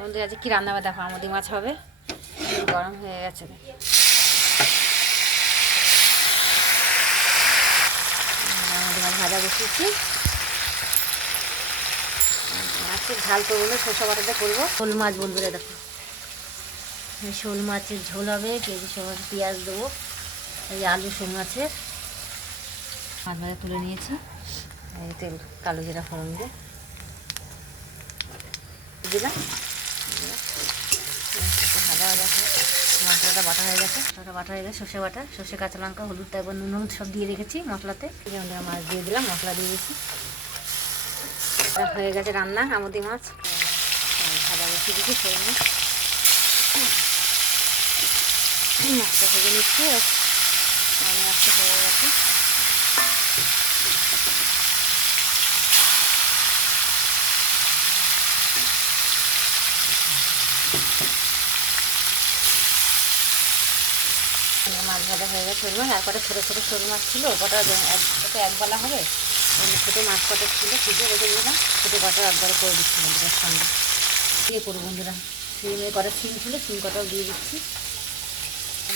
বন্ধুরা আজকে কি রান্না হবে দেখো, আমুদি মাছ হবে, গরম হয়ে গেছে। আমুদি মাছ ভাজা বসিয়েছি, মাছের ঝাল করবো না, শসা বাটাটা করবো। শোল মাছ বন্ধুরা দেখো, শোল মাছের ঝোল হবে, কেজি সবার পেঁয়াজ দেবো, এই আলু শোল মাছের মাছ ভাজা তুলে নিয়েছি, এই তেল কালো জিরা ফোড়ন দিয়ে দিলাম, ভাজা ভাজা মশলাটা বাটা হয়ে গেছে, সর্ষে বাটা, সর্ষে কাঁচা লঙ্কা হলুদটা একবার নুন সব দিয়ে রেখেছি মশলাতে, মাছ দিয়ে দিলাম, মশলা দিয়ে দিয়েছি, হয়ে গেছে রান্না আমুদি মাছ ভাজা বসিয়ে দিচ্ছি। খেয়ে মাছটা ভেজে নিচ্ছি, মাছটা হয়ে গেছে। মাছ ভাজা হয়ে গেছে, শোল মাছ আর কটা ছোটো ছোটো শোল মাছ ছিল, কটা একবেলা হবে, ছোটো মাছ কটা ছিল ফ্রিজে রেখে দিলাম, ছোটো কটা একবারে করে দিচ্ছি বন্ধুরার সঙ্গে দিয়ে করবো বন্ধুরা। সিমে কটা সিম ছিল, সিম কটাও দিয়ে দিচ্ছি,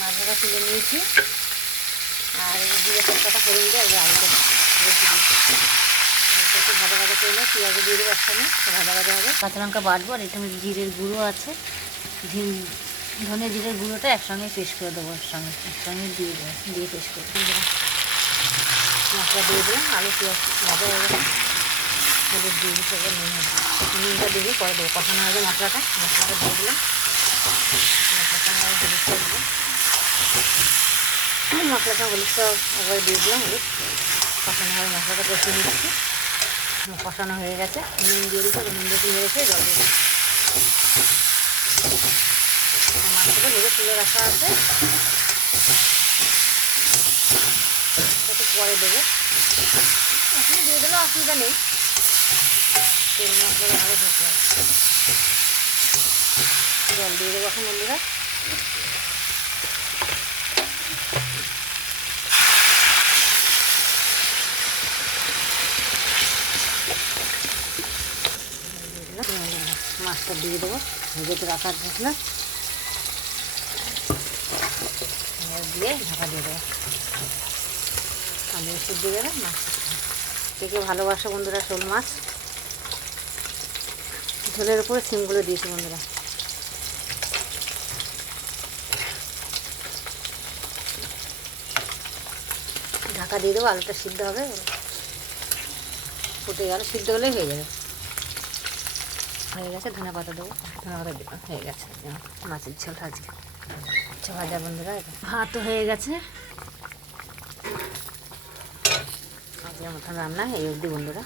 মাছ ভাজা তুলে নিয়েছি, আর জিরে তেজপাতা করে দিয়ে একবার আলুটা রেখে দিচ্ছি, একটু ভাজা ভাজা করে নিয়ে পেঁয়াজও দিয়ে দেবো একসঙ্গে, ভাজা ভাজা হবে। কাঁচা লঙ্কা বাটবো, আর একটু জিরের গুঁড়ো আছে, ধনে জিরের গুঁড়োটা একসঙ্গে পেস্ট করে দেবো, একসঙ্গে দিয়ে দেবো, দিয়ে পেস্ট করে মশলা দিয়ে দিলাম, আলু পেঁয়াজ ভাজা হয়ে গেছে, হলুদ দিয়ে দিচ্ছি, এবার নুনটা দিয়ে পরে দেবো, কষানো হবে মশলাটা দিয়ে দিলাম, মশলাটা হলুদটা একবার দিয়ে দিলাম, হলুদ কষানো হবে, মশলাটা কষিয়ে নিচ্ছি, কষানো হয়ে গেছে, নুন দিয়ে দিচ্ছি, নুন দিয়ে রেখে জল দিয়ে দিচ্ছি, মাছটা ভেজে তুলে রাখা আছে, একটু পরে দেবো, এখন দিয়ে দিলেও অসুবিধা নেই, তেল মশলাটা ভালো ধরতে হবে, জল দিয়ে দেবো এখন বন্ধুরা। মাছটা দিয়ে দেবো, ভেজে তো রাখার মশলা দিয়ে ঢাকা দিয়ে দেবো, আমি ওষুধ দিয়ে দেবো। মাছ থেকে ভালোবাসা বন্ধুরা, শোল মাছ ঝোলের উপরে সিমগুলো দিয়েছি বন্ধুরা, ঢাকা দিয়ে দেবো, আলুটা সিদ্ধ হবে, ফুটে গেলে সিদ্ধ হলেই হয়ে যাবে, হয়ে গেছে। ধনে পাতা দেবো, ধনে পাতা দিলাম, হয়ে গেছে মাছের ঝোল আজকে ভাজা বন্ধুরা। ভাতও হয়ে গেছে, আজকের মতন রান্না এই অবধি বন্ধুরা।